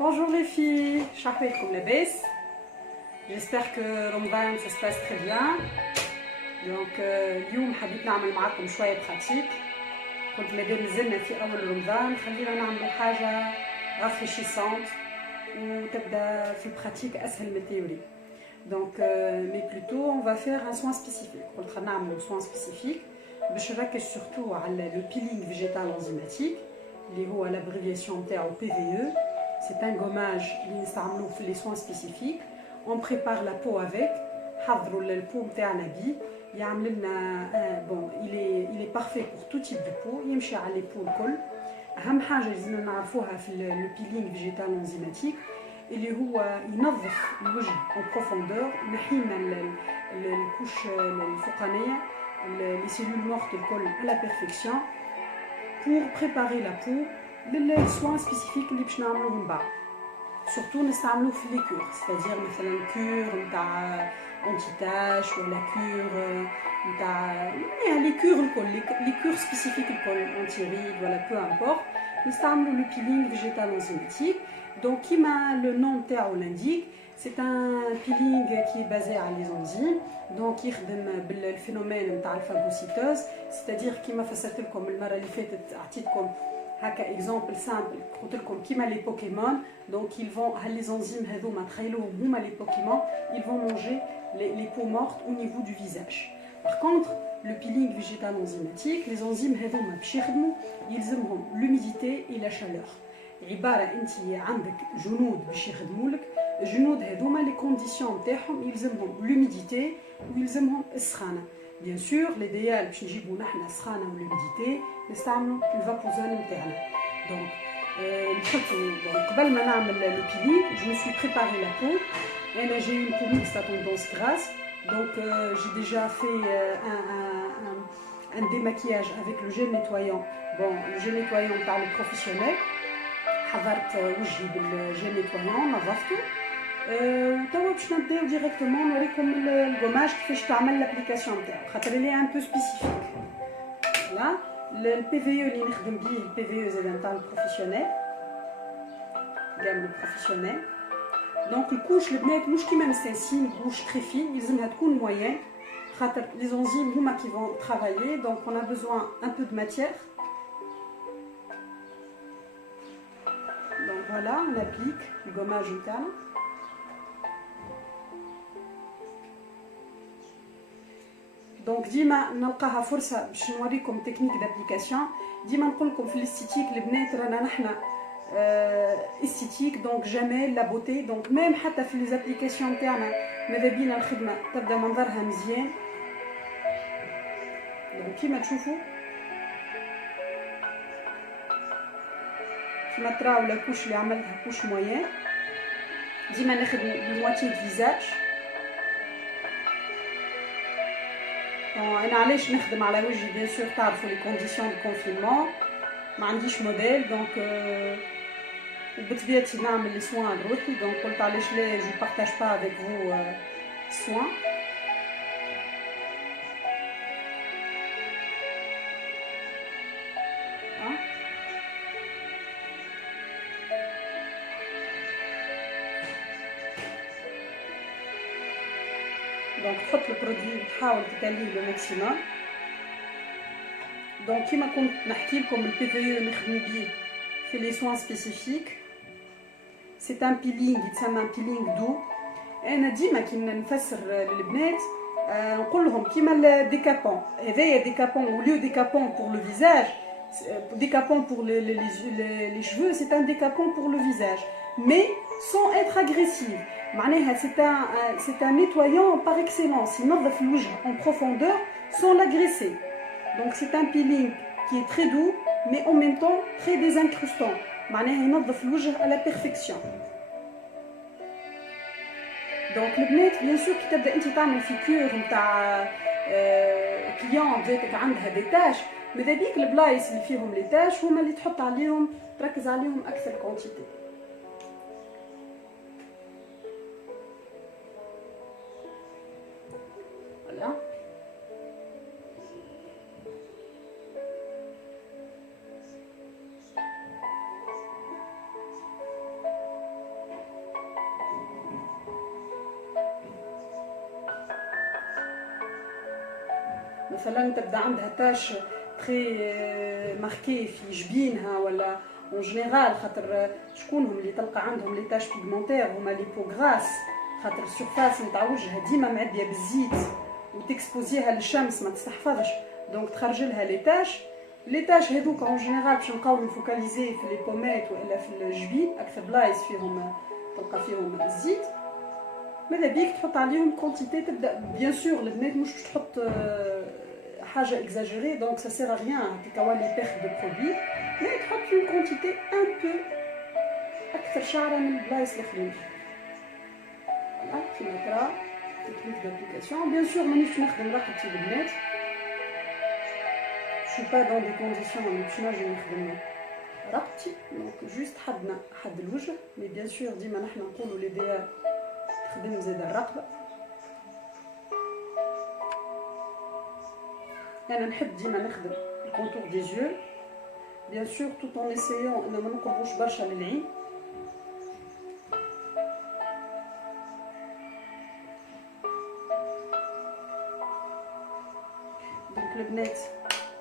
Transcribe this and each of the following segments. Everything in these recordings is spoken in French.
Bonjour les filles, شحوالكم لاباس. J'espère que Ramadan ça se passe très bien. Donc اليوم حبيت نعمل معاكم شوية براتيك. قلت مادام نزلنا في أول رمضان خلينا نعمل حاجة rafraîchissante وتبدا في البراتيك أسهل من التيوري. Donc mais plutôt on va faire un soin spécifique. قلت نعمل soin spécifique باش نركز surtout على le peeling végétal enzymatique اللي هو l'abréviation نتاعو PVE. C'est un gommage اللي نستعملوه في les soins spécifiques. On prépare la peau avec. حضروا البو نتاعنا بيه. يعمل لنا bon il est parfait pour tout type de peau. يمشي على les peaux الكل. أهم حاجة لازمنا نعرفوها في le peeling végétal enzymatique اللي هو ينظف الوجه en profondeur. ينحي لنا الكوش الفوقانية les cellules mortes الكل à la perfection pour préparer la peau les soins spécifiques اللي باش نعملوه من بعد. surtout نستعملوه في les cures, c'est-à-dire مثلا cure نتاع anti tache ولا cure نتاع يعني les cures الكل les cures spécifiques الكل anti rides ولا peu importe. نستعملوا le peeling végétal enzymatique. Donc comme le nom نتاعو l'indique, c'est un peeling qui est basé à les enzymes. Donc يخدم بالphénomène نتاع الفاغوسيتوز, c'est-à-dire كيما فسرت لكم المره اللي فاتت عطيتكم هكا اكزامبل سامبل قلت لكم كيما لي بوكيمون. دونك ils vont les enzymes هذوما تخيلوهم هما لي بوكيمون, ils vont manger les peaux mortes au niveau du visage. Par contre le peeling végétal enzymatique, les enzymes هذوما باش يخدموا يلزمهم l'humidité et la chaleur. عباره انت عندك جنود باش يخدموا لك, الجنود هذوما لي كونديسيون نتاعهم يلزمهم l'humidité ويلزمهم السخانه. Bien sûr, l'idéal باش نجيبو نحنا السخانه والهيوميديتي نستعملوا الفابوزون نتاعنا. دونك نحطوا قبل ما نعمل لو بيلينغ جو سوي بريباري لا بو. انا جي اون بو ميكس ا توندونس غراس. دونك جي ديجا في ان ديماكياج افيك لو جيل نيتوايون. بون لو جيل نيتوايون تاع لو بروفيسيونيل, حضرت وجهي بالجيل نيتوايون نظفته. وتوا باش نبداو ديريكتومون نوريكم الغوماج كيفاش تعمل لابليكاسيون نتاعو خاطر لي ان بو سبيسيفيك. لا البي في او اللي نخدم بيه البي في او زاد نتاع البروفيسيونيل قال البروفيسيونيل. دونك الكوش البنات مش كيما مستانسين كوش تري فين, يلزمها تكون موين خاطر لي زونزيم هما كي فون ترافايي. دونك اون ا بوزوان ان بو دو ماتيير. دونك فوالا اون ابليك الغوماج نتاعنا. دونك ديما نلقاها فرصه باش نوريكم تكنيك دابليكاسيون. ديما نقول لكم في الاستيتيك البنات رانا نحنا استيتيك, دونك جمال لا بوتي. دونك ميم حتى في لي زابليكاسيون تاعنا ماذا بينا الخدمه تبدا منظرها مزيان. دونك كيما تشوفوا كيما تراو لا كوش اللي عملتها كوش موين. ديما ناخذ المواتي دو فيزاج. انا علاش نخدم على وجهي بيان سور تعرفوا لي كونديسيون دو كونفينمون ما عنديش موديل. دونك وبطبيعتي نعمل لي سوان لروحي. دونك قلت علاش لا جو بارطاج با افيك فو سوان. دونك تحط البرودوي تحاول تدليه لو ماكسيموم. دونك كيما كنت نحكي لكم البي في او نخدم بيه في لي سوان سبيسيفيك. سي ان بيلينغ يتسمى بيلينغ دو. انا ديما كي نفسر للبنات نقول لهم كيما الديكابون هذايا ديكابون وليو ديكابون بور لو فيزاج, décapant pour les cheveux, c'est un décapant pour le visage, mais sans être agressif. معناها c'est un nettoyant par excellence. Il ينظف الوجه en profondeur sans l'agresser. Donc c'est un peeling qui est très doux, mais en même temps très désincrustant. معناها ينظف الوجه à la perfection. Donc البنات bien sûr كي تبدا انت تعمل في كور نتاع كليون جاتك عندها دي تاش, ماذا بيك البلايص اللي فيهم لي تاش هما اللي تحط عليهم تركز عليهم اكثر كونتيتي. فوالا مثلا تبدا عندها تاش تري ماركي في جبينها ولا اون جينيرال، خاطر شكونهم اللي تلقى عندهم لي تاش بيغمونتير هما لي بو غراس، خاطر السورفاس نتاع وجهها ديما معديه بالزيت وتكسبوزيها للشمس ما تستحفظش، دونك تخرج لها لي تاش هذوك اون جينيرال باش نبقاو نفوكاليزي في لي بوميت والا في الجبين، اكثر بلايص فيهم تلقى فيهم الزيت. ماذا بيك تحط عليهم كونتيتي، تبدا بيان سور البنات مش باش تحط حاجه اكزاجيري، دونك سا سير ا ريان تكوالي بيرت دو برودوي، مي تحط اون كونتيتي ان بو اكثر شعره من البلايص الاخرين. فوالا كيما ترى تكنيك دابليكاسيون. بيان سور مانيش نخدم رقبتي البنات، شو با دون دي كونديسيون اللي باش نجم نخدم رقبتي، دونك جوست حد الوجه، مي بيان سور ديما نحنا نقولوا ليديال تخدم زيد الرقبه. انا نحب ديما نخدم الكونتور دي زيو بيان سور توت اون اسيون ان ما نقربوش برشا للعين. دونك البنات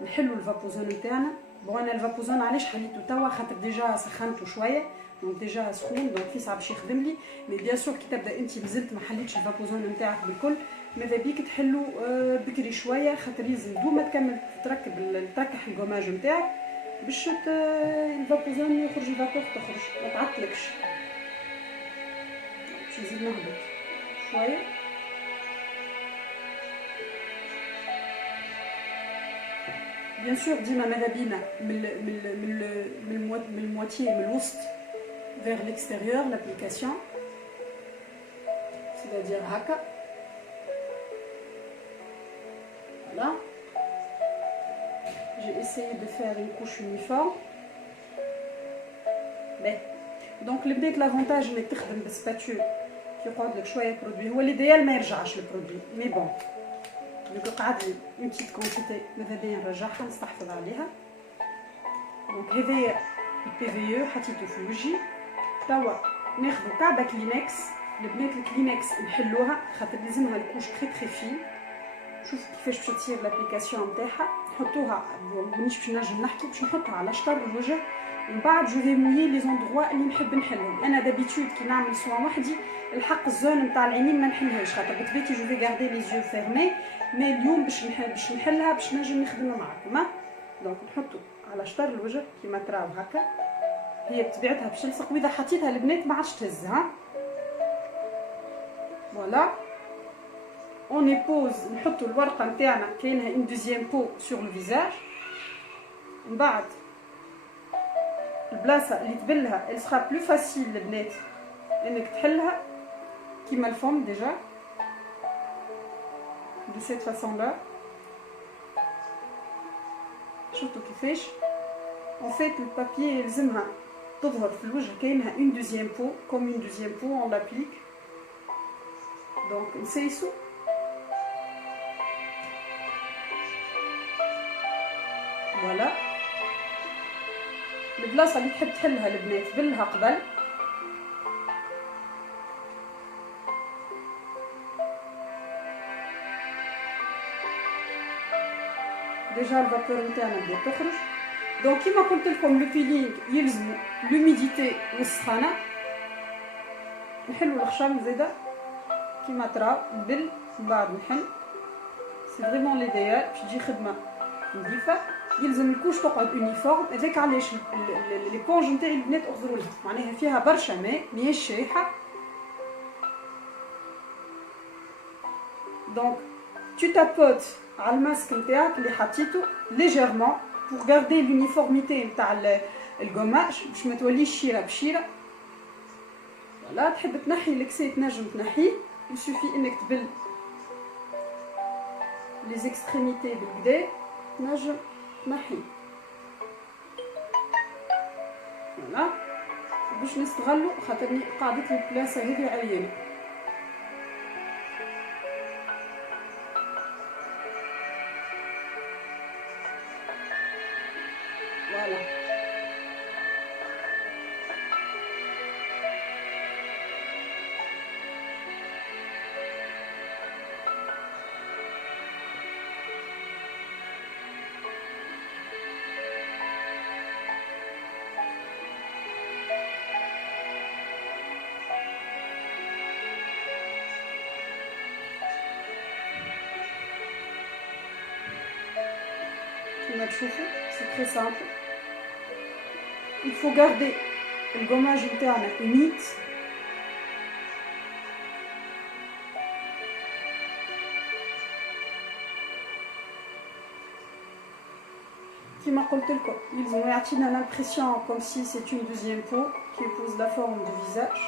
نحلو الفابوزون نتاعنا. بون انا الفابوزون علاش حليته توا، خاطر ديجا سخنته شويه، دونك ديجا سخون، دونك في صعب باش يخدم لي. مي بيان سور كي تبدا انت مازلت ما حليتش الفابوزون نتاعك بالكل، ماذا بيك تحلو بكري شويه، خاطر لازم دوما تكمل تركح القماج نتاعك باش الفابوزون يخرج الفابور تخرج ما تعطلكش. باش نزيد نهبط شويه. بيان سور ديما ماذا بينا من المواتي من الوسط vers l'extérieur l'application, c'est-à-dire هكا. Voilà. J'ai essayé de faire une couche uniforme. Ben. Donc le بنات l'avantage انك تخدم بالسباتول يقعد لك شويه برودوي، هو الايديال ما يرجعش البرودوي، مي بون دونك قعد لي اون بتيت كونتيتي ماذا بيا نرجعها نستحفظ عليها. دونك هذايا البي في او حطيته في وجهي. توا ناخذ كعبه كلينكس، البنات الكلينكس نحلوها خاطر لازمها الكوش تري تري فين. شوف كيفاش باش تصير لابليكاسيون نتاعها، نحطوها مانيش باش نجم نحكي، باش نحطها على شطر الوجه ومن بعد جو في مويي لي زوندروا اللي نحب نحلهم. انا دابيتود كي نعمل سوان وحدي الحق الزون نتاع العينين ما نحلهاش خاطر بطبيعتي جو في غاردي لي زيو فيرمي، مي اليوم باش نحلها باش نجم نخدمها معاكم. دونك نحطو على شطر الوجه كيما تراو هكا، هي بطبيعتها باش تلصق، واذا حطيتها البنات ما عادش تهز. فوالا اون ايبوز نحطو الورقه نتاعنا كاينها اون دوزيام بو سور لو فيزاج. من بعد البلاصه اللي تبلها elle sera plus facile البنات انك تحلها كيما الفم ديجا de cette façon là. شفتوا كيفاش en fait البابي يلزمها تظهر في الوجه كاينها اون دوزيام بو كوم اون دوزيام بو on l'applique. دونك نسيسو فوالا البلاصه اللي تحب تحلها البنات بلها قبل. ديجا الفابور نتاعنا بدات تخرج. دونك كيما قلت لكم لو بيلينغ يلزم لوميديتي والسخانه. نحلو الخشم زاده كيما ترى بل من بعد نحل، سي فريمون ليديال باش تجي خدمه نظيفه. يلزم الكوش تقعد اونيفورم، هذاك علاش لي بونج نتاعي البنات اخضروا لها، معناها فيها برشا ماء ماهيش شايحه. دونك tu tapotes على الماسك نتاعك اللي حطيته ليجيرمون pour garder l'uniformité نتاع القماش باش ما توليش شيره بشيره. فوالا تحب تنحي لكسي تنجم تنحيه، يسوفي انك تبل لي زيكستريميتي بالكدا تنجم تنحي. فوالا باش نستغلو خاطرني قعدت لي البلاصه هذه عيانه. فوالا c'est très simple. Il faut garder le gommage interne humide. Qui m'a dit ils ont l'impression comme si c'est une deuxième peau qui épouse la forme du visage.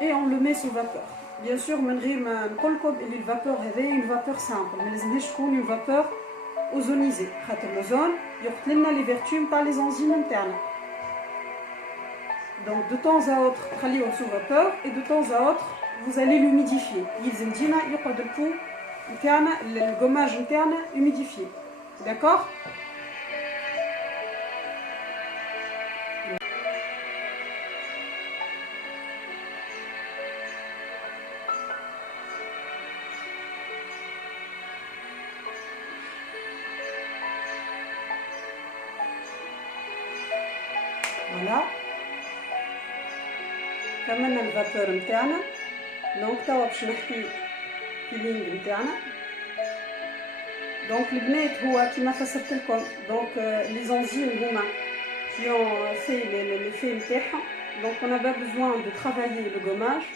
Et on le met sous vapeur. Bien sûr, il vapeur est une vapeur simple, mais une vapeur ozonisée. L'ozone, il y a les vertus par les enzymes internes. Donc de temps à autre, sous vapeur, et de temps à autre, vous allez l'humidifier. Le gommage interne humidifié. D'accord? Voilà. كملنا الفابور نتاعنا. دونك توا باش نحكي peeling نتاعنا. دونك البنات هو كيما فسرت لكم دونك les enzymes هما qui ont fait l'effet نتاعهم. Donc on n'a pas besoin de travailler le gommage.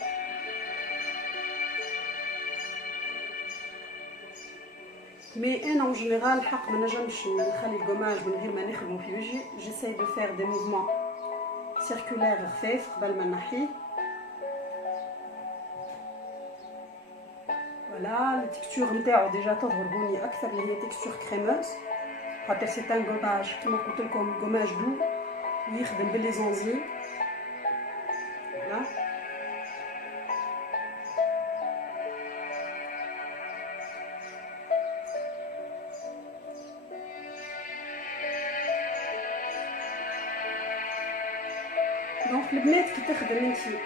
Mais en général حق ما نجمش نخلي الجوماج من غير ما نخدمو في وجهي. J'essaie de faire des mouvements circulaires خفاف قبل ما نحيه. Voilà, la texture نتاعو déjà تظهر هوني أكثر اللي هي texture crémeuse. خاطر c'est un gommage كيما قلت لكم gommage doux ويخدم باللي انزيم. Voilà. دونك البنات كي تخدم انتي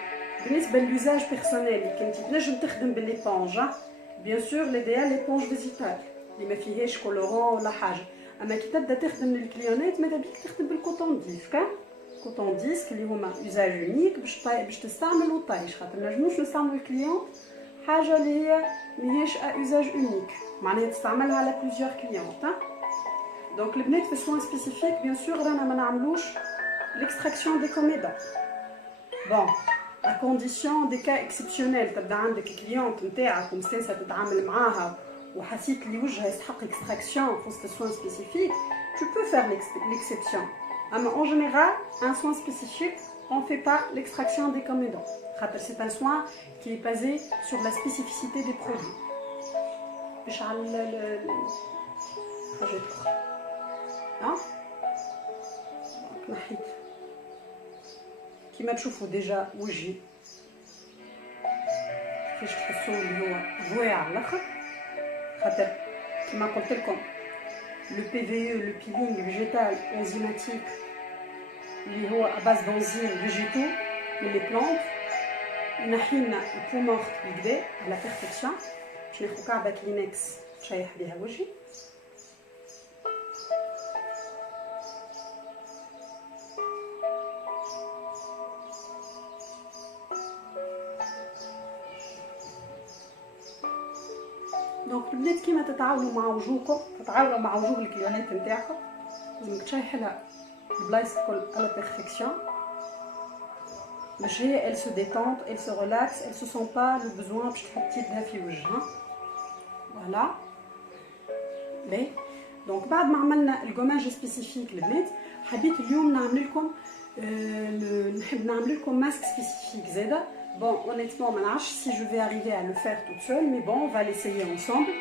بالنسبه للوزاج بيرسونيل كنتي تنجم تخدم بالليبونج بيان سور ليديال ليبونج فيزيتال اللي ما فيهاش كولورون ولا حاجه. اما كي تبدا تخدم للكليونات ماذا بيك تخدم بالكوطون ديسك. كوطون ديسك اللي هما يوزاج يونيك باش تستعملوا طايش خاطر ما نجموش نستعملوا الكليون حاجه اللي هي ماهيش يوزاج يونيك معناها تستعملها على بليزيور كليونت. دونك البنات في السوان سبيسيفيك بيان سور رانا ما نعملوش l'extraction des comédons. Bon, à condition des cas exceptionnels, تبدا عندك كليونت نتاعك ومساسه تتعامل معاها وحسيت اللي وجهها يستحق اكستراكسيون في وسط soin spécifique, tu peux faire l'exception. Mais en général, un soin spécifique, on ne fait pas l'extraction des comédons. C'est un soin qui est basé sur la spécificité des produits. Hein? كيما تشوفوا ديجا وجهي كيفاش تحسوا اللي هو ضويع على الاخر خاطر كيما قلت لكم لو بي في او لو بيلينغ فيجيتال انزيماتيك اللي هو اباز دانزيم فيجيتو من لي بلانت ينحي لنا البو مورت بالكدا على بيرفكسيون. باش ناخذ كعبه كلينكس نشيح بها وجهي. دونك البنات كيما تتعاونوا مع وجوهكم تتعاونوا مع وجوه الكليونات نتاعكم لازمك تشيح لها البلايص الكل على بيرفكسيون باش هي elle se détente, elle se relaxe, elle se sent pas le besoin باش تحطي يدها في وجهها. فوالا باهي. دونك بعد ما عملنا الجوماج سبيسيفيك البنات حبيت اليوم نعمل لكم نحب نعمل لكم ماسك سبيسيفيك زاده. Bon, honnêtement, si je vais arriver à le faire toute seule, mais bon, on va l'essayer ensemble.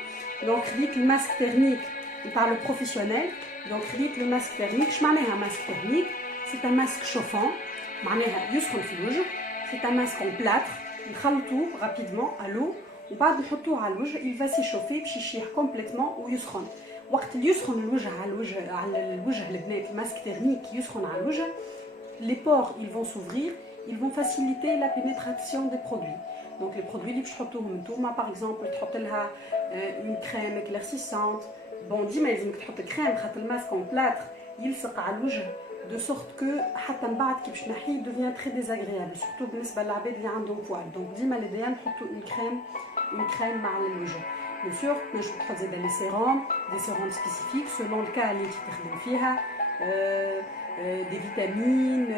Donc, dites le masque thermique, on parle professionnel. Donc, dites le masque thermique. Je m'en ai un masque thermique. C'est un masque chauffant. C'est un masque en plâtre. On tout rapidement à l'eau. On va le mettre à l'eau. Il va s'échauffer, puis complètement ou يسخن. وقت اللي يسخن الوجه على الوجه البنات الماسك تhermique يسخن على الوجه. Les pores, ils vont s'ouvrir. Ils vont faciliter la pénétration des produits. Donc les produits اللي باش تحطوهم نتوما par exemple تحط لها une crème éclaircissante. Bon, ديما لازمك تحط كريم خاطر الماسك en plâtre يلصق على الوجه de sorte que حتى من بعد كي باش نحيه devient très désagréable surtout بالنسبه للعباد اللي عندهم بوال. Donc ديما الإديال نحطوا une crème مع الوجه. Bien sûr, je peux utiliser des sérums spécifiques selon le cas اللي تستخدم فيها des vitamines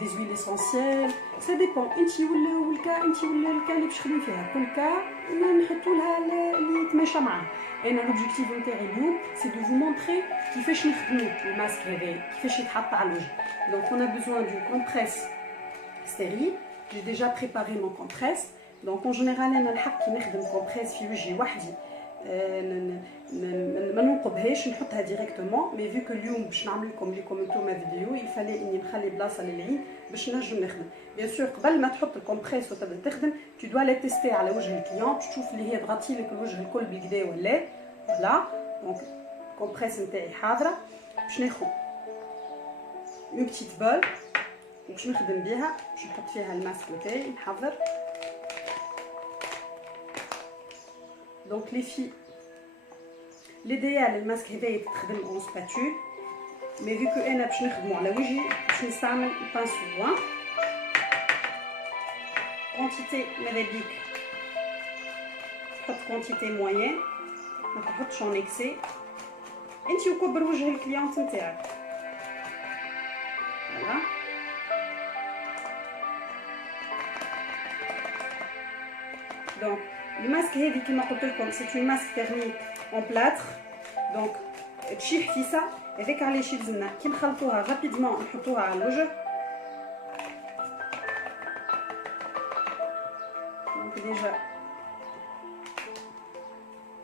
des huiles essentielles ça dépend انت والكا اللي باش تخدم فيها كل كا نحطوا لها اللي يتماشى معاه انا لوبجيكتيف نتاعي اليوم سي دو فو مونطري كيفاش نخدموا الماسك هذا كيفاش يتحط على الوجه دونك on a besoin d'une compresse stérile j'ai déjà préparé mon compresse دونك اون جينيرال انا الحق كي نخدم كومبريس في وجهي وحدي ما ننقبهاش نحطها ديريكتومون مي فيو كو اليوم باش نعمل لكم نتوما فيديو يفالي اني نخلي بلاصه للعين باش نجم نخدم بيان سور قبل ما تحط الكومبريس وتبدا تخدم تو دوا لا تيستي على وجه الكليون باش تشوف اللي هي تغطي لك الوجه الكل بالكدا ولا فوالا دونك الكومبريس نتاعي حاضره باش ناخذ اون بتيت بول باش نخدم بها باش نحط فيها الماسك نتاعي نحضر Donc les filles, l'idéal الماسك هذايا تتخدم اون سباتول مي فيو كو انا باش نخدمو على وجهي باش نستعمل البانسو كونتيتي ماذا بيك تحط كونتيتي موين ما تحطش اون اكسي انتي وكبر وجه الكليونت نتاعك فوالا دونك الماسك هذه كما قلت لكم سي اون ماسك تيرميك اون بلاتر دونك تشيح فيسا هذاك علاش يلزمنا كي نخلطوها رابيدمون نحطوها على الوجه دونك ديجا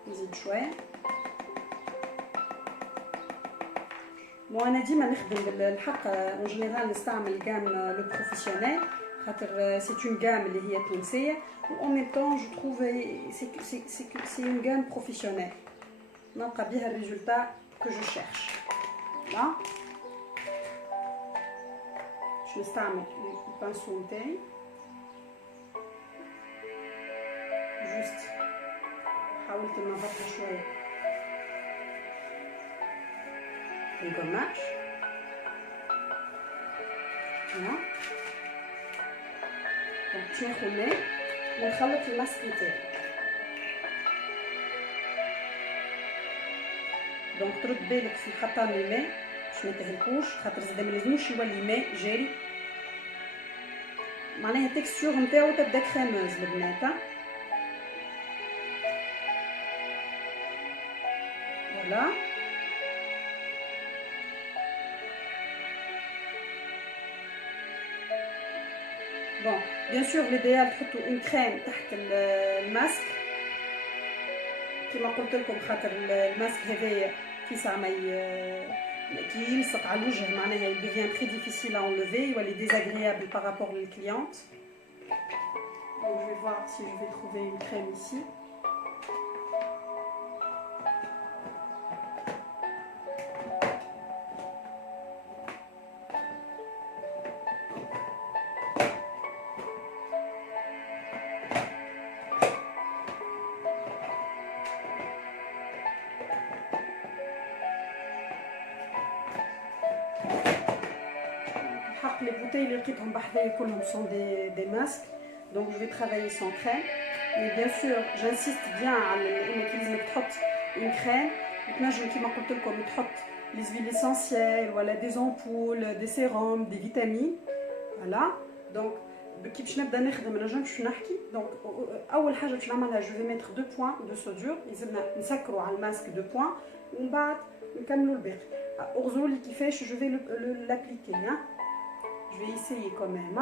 نزيد شويه مو انا ديما نخدم بالحق اون جينيرال نستعمل الجام لو بروفيسيونيل خاطر سي اون جام اللي هي تونسيه و en même temps je trouve c'est une gamme professionnelle نلقى بها الريزولتا que je cherche là باش نستعمل البانسو نتاعي جوست حاولت ننظفها شويه القماش هنا باش ناخذ الماء ونخلط الماسك نتاعي دونك ترد بالك في خطام الماء باش ما تهلكوش خاطر زاد ما لازموش يولي ماء جاري معناها التكستور نتاعو تبدا كريموز البنات فوالا بون بيان سور ليديال تحطوا اون كريم تحت الماسك كما قلت لكم خاطر الماسك هذايا في ساعه ما كي يلصق على الوجه معناها il devient très difficile à enlever يولي désagréable par rapport للكليونت donc je vais voir si je vais trouver une crème ici les bouteilles اللي لقيتهم بحذايا كلهم sont des masques donc je vais travailler sans crème mais bien sûr j'insiste bien على انك لازمك تحط une crème وتنجم كيما قلت لكم تحط les huiles essentielles ولا des ampoules des sérums des vitamines voilà donc كي باش نبدا نخدم انا باش نحكي دونك اول حاجه باش نعملها جو في ميتر 2 بوين دو صوديور لازمنا نسكروا على الماسك 2 بوين ومن بعد نكملوا الباقي اغزروا لي كيفاش جو في لابليكي Je vais essayer quand même.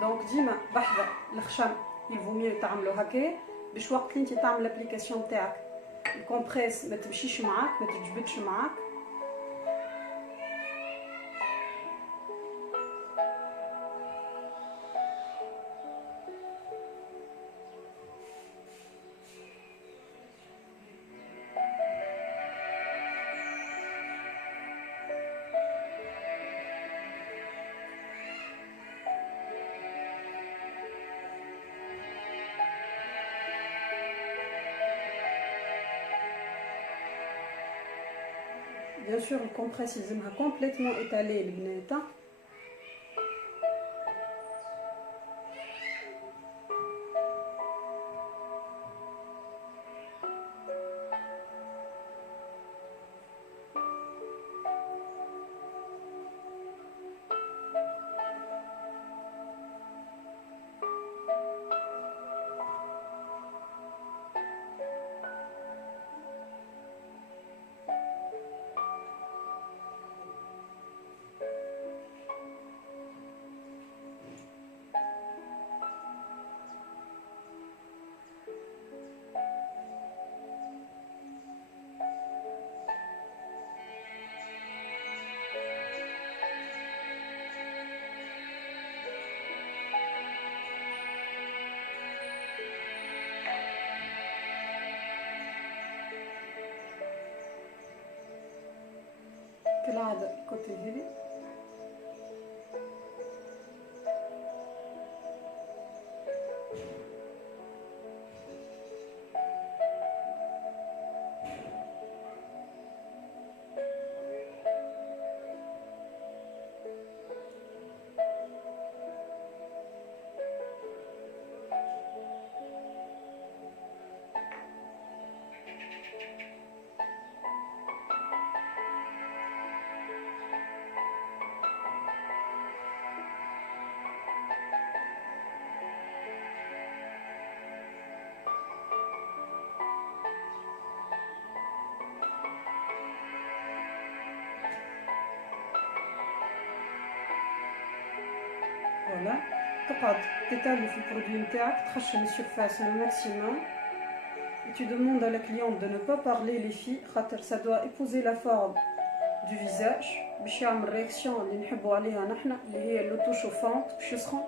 Donc ديما بحذا الخشم il vaut mieux تعملوا هكا باش وقت اللي انت تعمل لابليكاسيون تاعك الكومبريس ما تمشيش معاك ما تجبدش معاك Bien sûr, le compresse, il va complètement étaler le bneta. كالعادة الكوتي هذي فوالا تقعد تتالي في البرودوي نتاعك تخشن السيرفاس لو ماكسيموم et tu demandes à la cliente de ne pas parler les filles خاطر ça doit épouser la forme du visage باش يعمل رياكسيون اللي نحبوا عليها نحنا اللي هي اللوتو شوفونت باش يسخن.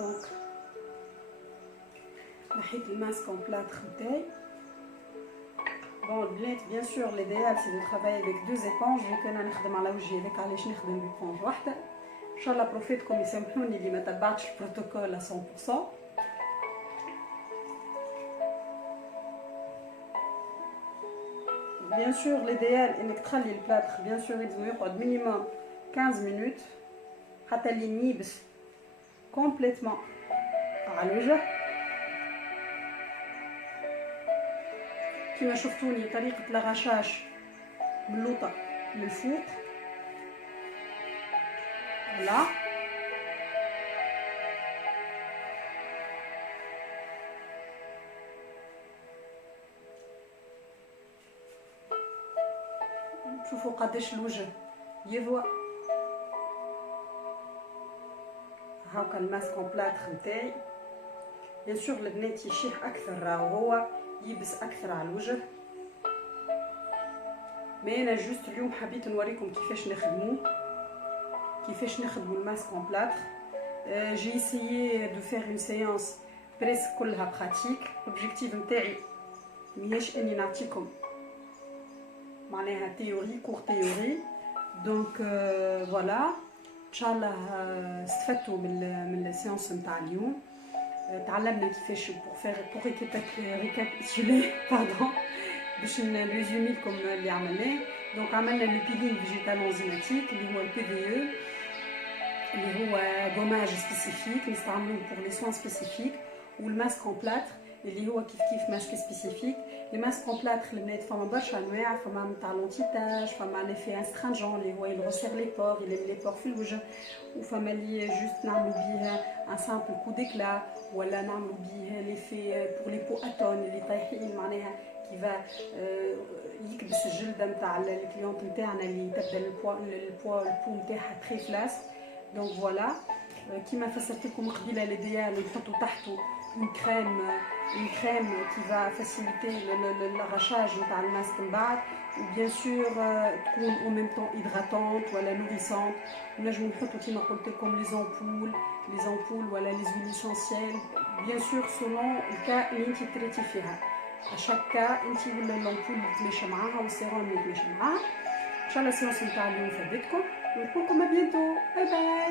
Donc نحيت الماسك en plâtre نتاعي. Bon, bien sûr, l'idéal c'est de travailler avec deux éponges. Je vais نخدم على وجهي هذاك علاش نخدم بإيبونج واحدة. إن شاء الله بروفيتكم يسامحوني اللي ما تبعتش البروتوكول à 100%. Bien sûr, l'idéal انك تخلي البلاتر bien sûr يلزم يقعد minimum 15 minutes حتى اللي يبس complètement على الوجه. كما شفتوني طريقة لاغاشاج من اللوطة من الفوق. فوالا شوفوا قداش الوجه يضوى. هاكا الماسك اون بلاتر نتاعي بيان سور البنات يشيح اكثر راهو يبس اكثر على الوجه. مي انا جوست اليوم حبيت نوريكم كيفاش نخدموا الماسك اون بلاتر. جي اسيي دو فير اون سيونس بريسك كلها براتيك. الاوبجيكتيف نتاعي ماهيش اني نعطيكم معناها تيوري كور تيوري. دونك فوالا ان شاء الله استفدتوا من السيونس نتاع اليوم. تعلمنا كيفاش بور ريكابيتولي باردون باش نريزومي لكم اللي عملناه. دونك عملنا لو بيلينغ فيجيتال انزيماتيك اللي هو البي في او، اللي هو غوماج سبيسيفيك نستعملوه بور لي سوان سبيسيفيك، والماسك اون بلاتر اللي هو كيف ماسك سبيسيفيك. لي ماسك اون بلاتر البنات فما برشا انواع، فما نتاع لونتيتاج، فما ليفي انسترانجون اللي هو يغسر لي بور يلم لي بور في الوجه، وفما اللي جوست نعملو بيه ان سامبل كو ديكلا، ولا نعملو بيه ليفي بور لي بو اتون اللي طايحين معناها كيفا يكبس الجلده نتاع الكليونت نتاعنا اللي تبدا البو نتاعها تري فلاس. دونك فوالا كيما فسرت لكم قبيله ليديال نحطو تحته une crème qui va faciliter l'arrachage نتاع الماسك من بعد، وبيان سور تكون en même temps hydratante ولا nourrissante. ونجمو نحطو كيما قلت لكم لي زامبول ولا لي زويل اسونسييل بيان سور سولون الكا اللي انت تريتي فيها. اشاك كا انت ولا لامبول اللي تماشى معاها والسيروم اللي تماشى معاها. ان شاء الله السيونس نتاع اليوم فادتكم، ونقول لكم ا بيانتو. باي باي.